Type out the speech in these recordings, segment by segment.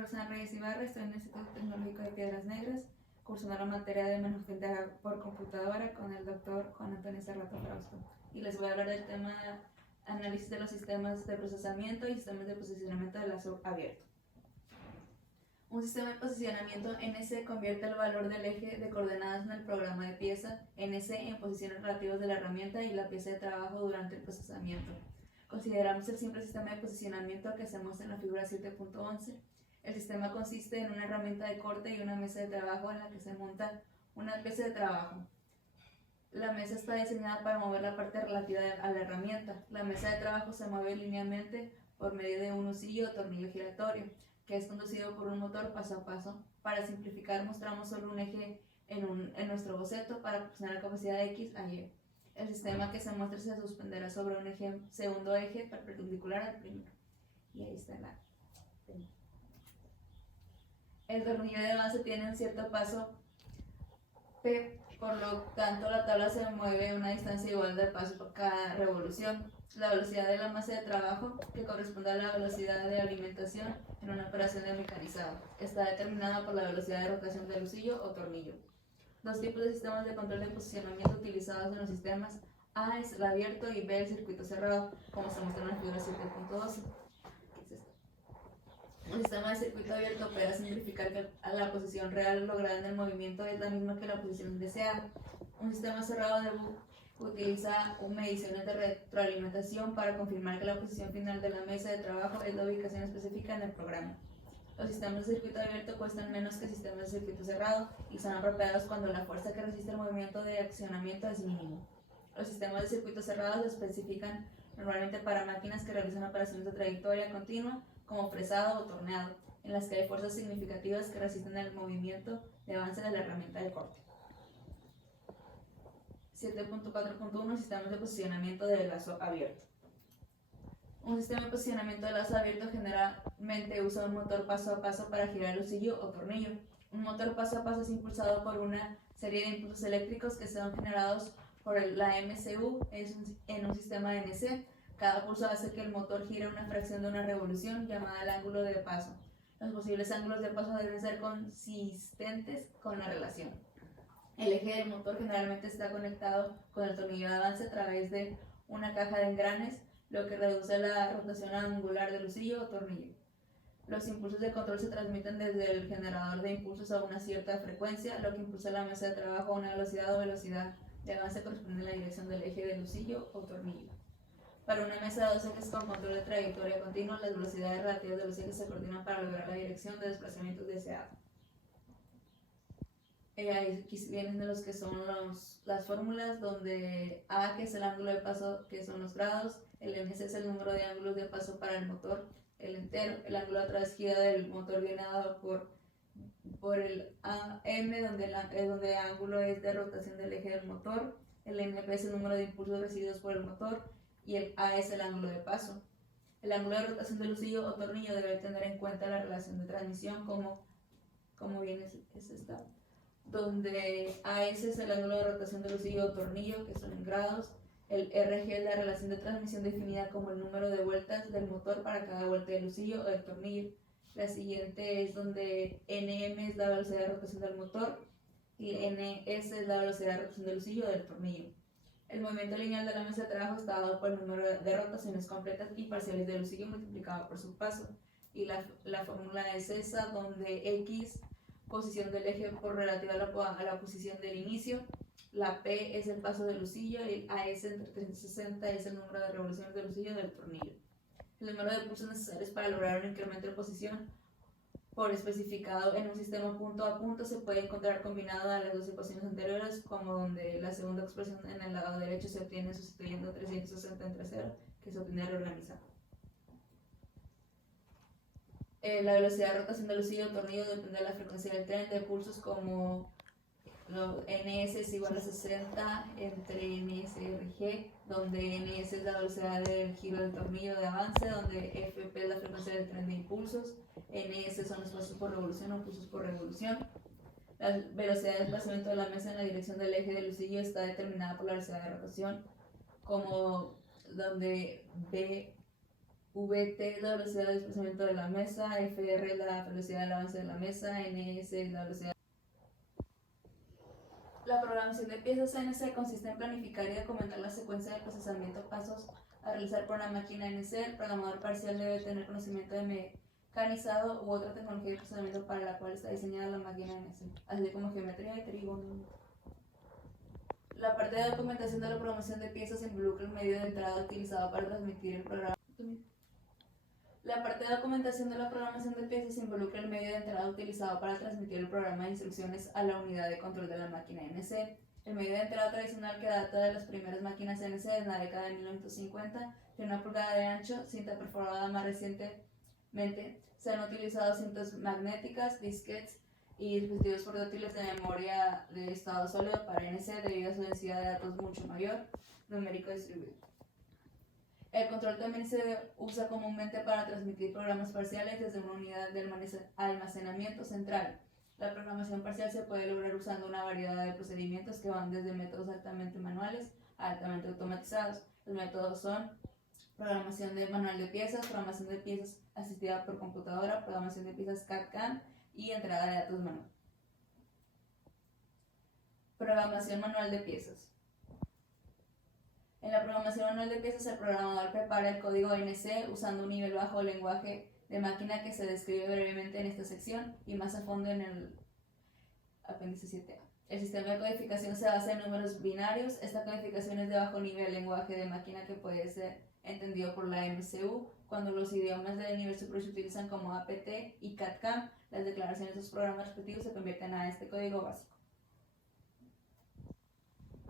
Rosa Reyes Ibarra, estoy en el Instituto Tecnológico de Piedras Negras, cursando la materia de manufactura por computadora con el doctor Juan Antonio Serrato Frausto. Y les voy a hablar del tema análisis de los sistemas de procesamiento y sistemas de posicionamiento de lazo abierto. Un sistema de posicionamiento NS convierte el valor del eje de coordenadas en el programa de pieza NS en posiciones relativas de la herramienta y la pieza de trabajo durante el procesamiento. Consideramos el simple sistema de posicionamiento que se muestra en la figura 7.11. El sistema consiste en una herramienta de corte y una mesa de trabajo en la que se monta una pieza de trabajo. La mesa está diseñada para mover la parte relativa a la herramienta. La mesa de trabajo se mueve linealmente por medio de un husillo o tornillo giratorio, que es conducido por un motor paso a paso. Para simplificar, mostramos solo un eje en nuestro boceto para proporcionar la capacidad de X a Y. El sistema que se muestra se suspenderá sobre un segundo eje perpendicular al primero. Y ahí está la primera. El tornillo de base tiene un cierto paso P, por lo tanto la tabla se mueve a una distancia igual de paso por cada revolución. La velocidad de la masa de trabajo, que corresponde a la velocidad de alimentación en una operación de mecanizado, está determinada por la velocidad de rotación del husillo o tornillo. Dos tipos de sistemas de control de posicionamiento utilizados en los sistemas: A es el abierto y B el circuito cerrado, como se muestra en la figura 7.12. Un sistema de circuito abierto opera sin verificar que la posición real lograda en el movimiento es la misma que la posición deseada. Un sistema cerrado de utiliza mediciones de retroalimentación para confirmar que la posición final de la mesa de trabajo es la ubicación específica en el programa. Los sistemas de circuito abierto cuestan menos que sistemas de circuito cerrado y son apropiados cuando la fuerza que resiste el movimiento de accionamiento es mínimo. Los sistemas de circuito cerrado se especifican normalmente para máquinas que realizan operaciones de trayectoria continua, como fresado o torneado, en las que hay fuerzas significativas que resisten el movimiento de avance de la herramienta de corte. 7.4.1 Sistemas de posicionamiento de lazo abierto. Un sistema de posicionamiento de lazo abierto generalmente usa un motor paso a paso para girar el husillo o tornillo. Un motor paso a paso es impulsado por una serie de impulsos eléctricos que son generados por la MCU en un sistema NC. Cada pulso hace que el motor gire una fracción de una revolución, llamada el ángulo de paso. Los posibles ángulos de paso deben ser consistentes con la relación. El eje del motor generalmente está conectado con el tornillo de avance a través de una caja de engranes, lo que reduce la rotación angular del husillo o tornillo. Los impulsos de control se transmiten desde el generador de impulsos a una cierta frecuencia, lo que impulsa la mesa de trabajo a una velocidad o velocidad de avance corresponde a la dirección del eje del husillo o tornillo. Para una mesa de dos ejes con control de trayectoria continua, las velocidades relativas de los ejes se coordinan para lograr la dirección de desplazamiento deseado. Aquí vienen de los que son las fórmulas, donde A, que es el ángulo de paso, que son los grados, el MC es el número de ángulos de paso para el motor, el entero, el ángulo de trasgira del motor viene dado por el AM, donde el ángulo es de rotación del eje del motor, el NP es el número de impulsos recibidos por el motor, y el A es el ángulo de paso. El ángulo de rotación del husillo o tornillo debe tener en cuenta la relación de transmisión, como bien es esta, donde AS es el ángulo de rotación del husillo o tornillo, que son en grados. El RG es la relación de transmisión definida como el número de vueltas del motor para cada vuelta del husillo o del tornillo. La siguiente es donde NM es la velocidad de rotación del motor y NS es la velocidad de rotación del husillo o del tornillo. El movimiento lineal de la mesa de trabajo está dado por el número de rotaciones completas y parciales del husillo multiplicado por su paso. Y la fórmula es esa, donde X, posición del eje por relativa a la posición del inicio, la P es el paso del husillo y el AS entre 360 es el número de revoluciones del husillo del tornillo. El número de pulsos necesarios para lograr un incremento de posición por especificado en un sistema punto a punto se puede encontrar combinado a las dos ecuaciones anteriores, como donde la segunda expresión en el lado derecho se obtiene sustituyendo 360 entre 0, que se obtiene reorganizado. La velocidad de rotación del husillo o tornillo depende de la frecuencia del tren de pulsos, como NS es igual a 60 entre NSRG, donde NS es la velocidad del giro del tornillo de avance, donde FP es la frecuencia del tren de impulsos, NS son los pasos por revolución o pulsos por revolución. La velocidad de desplazamiento de la mesa en la dirección del eje del husillo está determinada por la velocidad de rotación, como donde B Vt es la velocidad de desplazamiento de la mesa, Fr es la velocidad del avance de la mesa, Ns es la velocidad. La programación de piezas CNC consiste en planificar y documentar la secuencia de procesamiento pasos a realizar por una máquina NC. El programador parcial debe tener conocimiento de mecanizado u otra tecnología de procesamiento para la cual está diseñada la máquina NC, así como geometría y trigonometría. La parte de documentación de la programación de piezas involucra el medio de entrada utilizado para transmitir el programa. La parte de documentación de la programación de piezas involucra el medio de entrada utilizado para transmitir el programa de instrucciones a la unidad de control de la máquina NC. El medio de entrada tradicional que data de las primeras máquinas NC en la década de 1950 tiene 1 pulgada de ancho, cinta perforada. Más recientemente se han utilizado cintas magnéticas, disquetes y dispositivos portátiles de memoria de estado sólido para NC debido a su densidad de datos mucho mayor, numérico distribuido. El control también se usa comúnmente para transmitir programas parciales desde una unidad de almacenamiento central. La programación parcial se puede lograr usando una variedad de procedimientos que van desde métodos altamente manuales a altamente automatizados. Los métodos son programación de manual de piezas, programación de piezas asistida por computadora, programación de piezas CAD/CAM y entrada de datos manual. Programación manual de piezas. En la programación manual de piezas, el programador prepara el código NC usando un nivel bajo de lenguaje de máquina que se describe brevemente en esta sección y más a fondo en el apéndice 7A. El sistema de codificación se basa en números binarios. Esta codificación es de bajo nivel lenguaje de máquina que puede ser entendido por la MCU. Cuando los idiomas del nivel superior se utilizan como APT y CAD/CAM, las declaraciones de los programas respectivos se convierten a este código básico.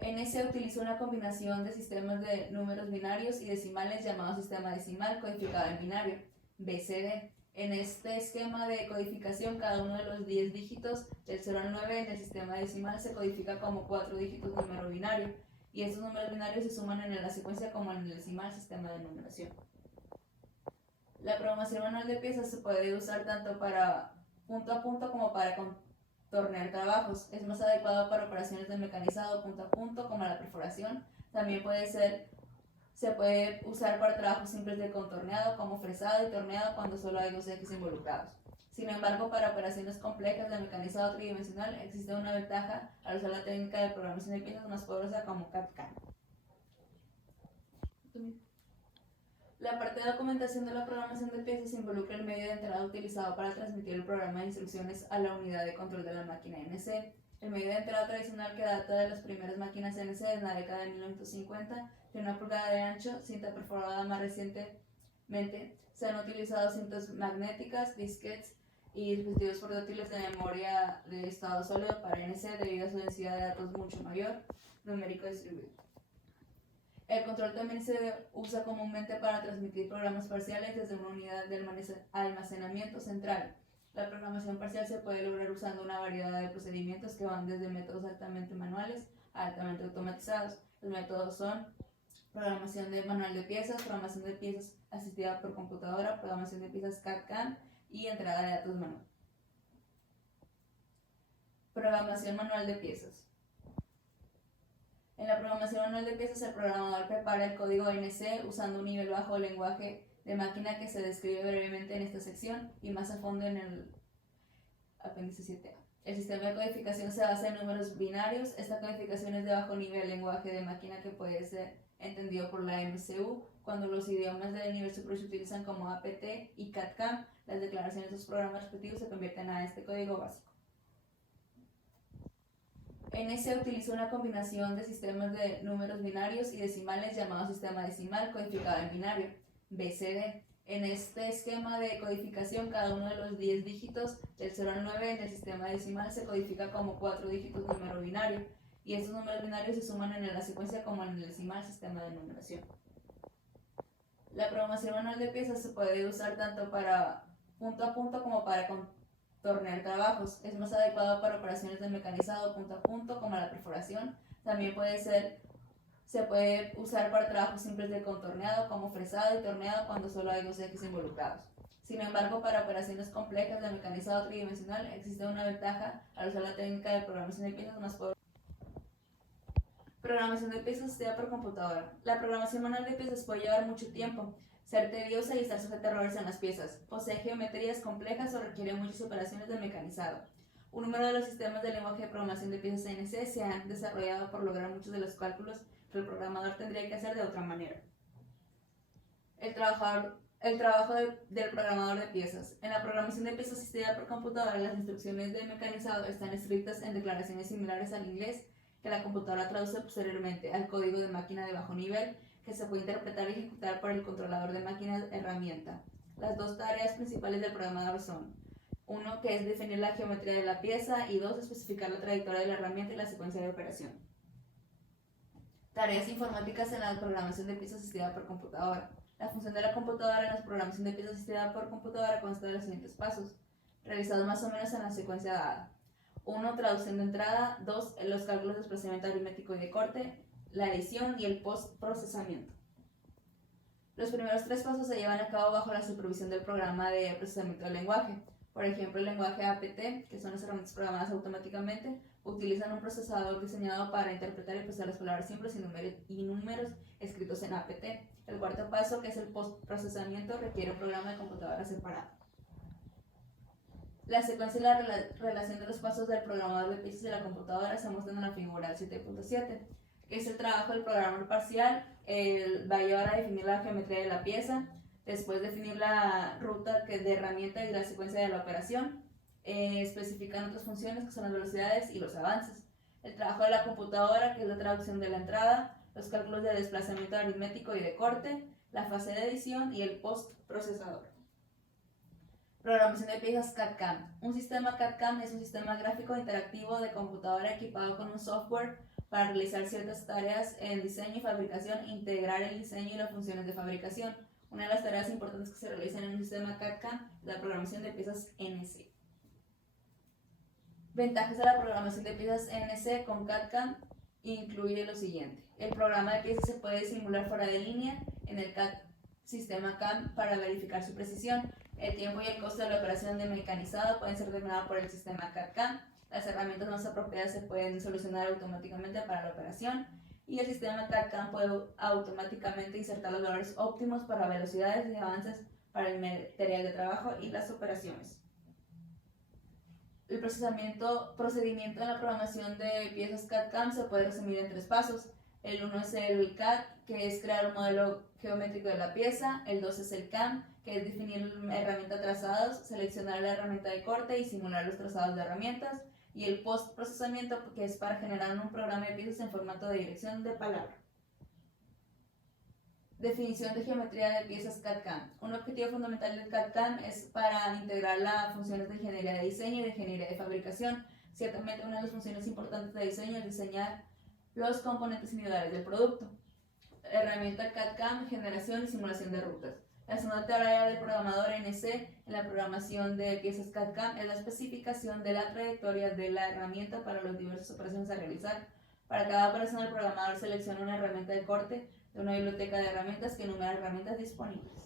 NC utiliza una combinación de sistemas de números binarios y decimales llamado sistema decimal codificado en binario, BCD. En este esquema de codificación, cada uno de los 10 dígitos del 0 al 9 en el sistema decimal se codifica como 4 dígitos número binario, y estos números binarios se suman en la secuencia como en el decimal sistema de numeración. La programación manual de piezas se puede usar tanto para punto a punto como para contornear trabajos. Es más adecuado para operaciones de mecanizado punto a punto como la perforación. También se puede usar para trabajos simples de contorneado como fresado y torneado cuando solo hay 2 ejes involucrados. Sin embargo, para operaciones complejas de mecanizado tridimensional existe una ventaja al usar la técnica de programación de piezas más poderosa como CAD/CAM. La parte de documentación de la programación de piezas involucra el medio de entrada utilizado para transmitir el programa de instrucciones a la unidad de control de la máquina NC. El medio de entrada tradicional que data de las primeras máquinas NC en la década de 1950 tiene 1 pulgada de ancho, cinta perforada. Más recientemente se han utilizado cintas magnéticas, disquetes y dispositivos portátiles de memoria de estado sólido para NC debido a su densidad de datos mucho mayor, numérico distribuido. El control también se usa comúnmente para transmitir programas parciales desde una unidad de almacenamiento central. La programación parcial se puede lograr usando una variedad de procedimientos que van desde métodos altamente manuales a altamente automatizados. Los métodos son programación de manual de piezas, programación de piezas asistida por computadora, programación de piezas CAD/CAM y entrada de datos manual. Programación manual de piezas. En la programación manual de piezas, el programador prepara el código NC usando un nivel bajo de lenguaje de máquina que se describe brevemente en esta sección y más a fondo en el apéndice 7A. El sistema de codificación se basa en números binarios. Esta codificación es de bajo nivel lenguaje de máquina que puede ser entendido por la MCU. Cuando los idiomas del nivel superior se utilizan como APT y CAD/CAM, las declaraciones de los programas respectivos se convierten a este código básico. NC utiliza una combinación de sistemas de números binarios y decimales llamado sistema decimal codificado en binario, BCD. En este esquema de codificación, cada uno de los 10 dígitos del 0 al 9 en el sistema decimal se codifica como 4 dígitos número binario, y estos números binarios se suman en la secuencia como en el decimal sistema de numeración. La programación manual de piezas se puede usar tanto para punto a punto como para contornear trabajos. Es más adecuado para operaciones de mecanizado punto a punto como la perforación. También se puede usar para trabajos simples de contorneado como fresado y torneado cuando solo hay 2 ejes involucrados. Sin embargo, para operaciones complejas de mecanizado tridimensional existe una ventaja al usar la técnica de programación de piezas más poderosa. Programación de piezas asistida por computadora. La programación manual de piezas puede llevar mucho tiempo. ser tediosa y estar sujeta a errores en las piezas, posee geometrías complejas o requiere muchas operaciones de mecanizado. Un número de los sistemas de lenguaje de programación de piezas CNC se han desarrollado por lograr muchos de los cálculos que el programador tendría que hacer de otra manera. El trabajo del programador de piezas. En la programación de piezas asistida por computadora, las instrucciones de mecanizado están escritas en declaraciones similares al inglés que la computadora traduce posteriormente al código de máquina de bajo nivel que se puede interpretar y ejecutar por el controlador de máquinas herramienta. Las dos tareas principales del programador son: 1, que es definir la geometría de la pieza, y 2, especificar la trayectoria de la herramienta y la secuencia de operación. Tareas informáticas en la programación de piezas asistida por computadora. La función de la computadora en la programación de piezas asistida por computadora consta de los siguientes pasos, realizados más o menos en la secuencia dada. 1, traducción de entrada. 2, los cálculos de desplazamiento aritmético y de corte, la edición y el post-procesamiento. Los primeros 3 pasos se llevan a cabo bajo la supervisión del programa de procesamiento del lenguaje. Por ejemplo, el lenguaje APT, que son las herramientas programadas automáticamente, utilizan un procesador diseñado para interpretar y procesar las palabras simples y números escritos en APT. El cuarto paso, que es el postprocesamiento, requiere un programa de computadora separado. La secuencia y la relación de los pasos del programador de piezas y la computadora se muestran en la figura 7.7, que es el trabajo del programador parcial. Va a llevar a definir la geometría de la pieza, después definir la ruta de herramienta y la secuencia de la operación, especifican otras funciones que son las velocidades y los avances. El trabajo de la computadora, que es la traducción de la entrada, los cálculos de desplazamiento aritmético y de corte, la fase de edición y el postprocesador. Programación de piezas CAD/CAM. Un sistema CAD/CAM es un sistema gráfico interactivo de computadora equipado con un software para realizar ciertas tareas en diseño y fabricación, integrar el diseño y las funciones de fabricación. Una de las tareas importantes que se realizan en un sistema CAD/CAM es la programación de piezas NC. Ventajas de la programación de piezas NC con CAD/CAM incluye lo siguiente. El programa de piezas se puede simular fuera de línea en el CAD sistema CAM para verificar su precisión. El tiempo y el costo de la operación de mecanizado pueden ser determinados por el sistema CAD/CAM. Las herramientas más apropiadas se pueden solucionar automáticamente para la operación. Y el sistema CAD/CAM puede automáticamente insertar los valores óptimos para velocidades y avances para el material de trabajo y las operaciones. El procedimiento en la programación de piezas CAD/CAM se puede resumir en 3 pasos. El 1 es el CAD, que es crear un modelo geométrico de la pieza. El 2 es el CAM, que es definir la herramienta trazados, seleccionar la herramienta de corte y simular los trazados de herramientas. Y el postprocesamiento, que es para generar un programa de piezas en formato de dirección de palabra. Definición de geometría de piezas CAD/CAM. Un objetivo fundamental del CAD/CAM es para integrar las funciones de ingeniería de diseño y de ingeniería de fabricación. Ciertamente una de las funciones importantes de diseño es diseñar los componentes individuales del producto. Herramienta CAD/CAM, generación y simulación de rutas. La segunda tarea del programador NC en la programación de piezas CAD/CAM es la especificación de la trayectoria de la herramienta para las diversas operaciones a realizar. Para cada operación, el programador selecciona una herramienta de corte de una biblioteca de herramientas que enumera herramientas disponibles.